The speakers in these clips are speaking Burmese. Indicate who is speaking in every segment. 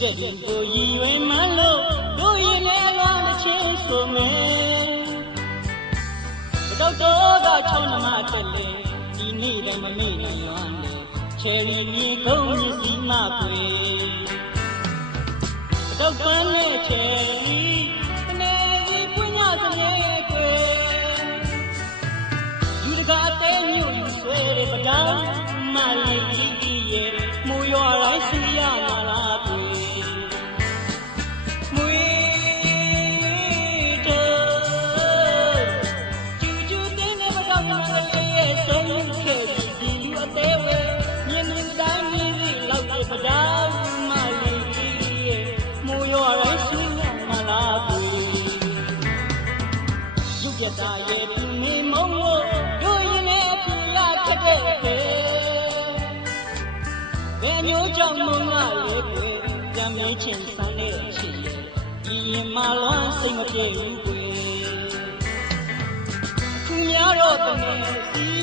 Speaker 1: တဲ့ဒီကိုရည်ရွယ်မှလို့တို့ရင်လည်းလွမ်းတစ်ချင်းဆိုမယ်ဘတော့တော့ကချောင်းနမတက်လေဒီနေ့တိုင်းမမေ့နိုင်လွမ်းလေချယ်ရီမြေကုန်းမြစီမပွေဘတော့ပန်းနဲ့ချယ်ရီ က်တဲ့ပဒါမလေးကြီးရဲ့မူရွာတိုင်းရှိမလားကွေရုပ်ပြတာရဲ့ပြင်းနေမုံလို့တို့ရင်လည်းအပြူရခက်တဲ့ပဲဘယ်မျိုးကြောင့်မုန်းရလဲကွယ်ပြန်မေးချင်စမ်းနေတဲ့ချစ်ရဲ့ဒီရင်မလွမ်းစိတ်မပြေဘူးကွယ်အခုများတော့တမန်စီ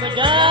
Speaker 1: the guy.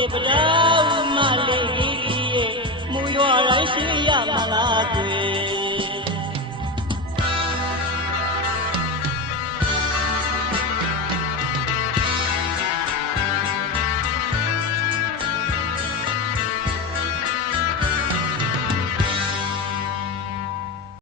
Speaker 1: ကေပဒမလေးကြီးရဲ့မူရွာတိုင်းရှိရမလားတွေ့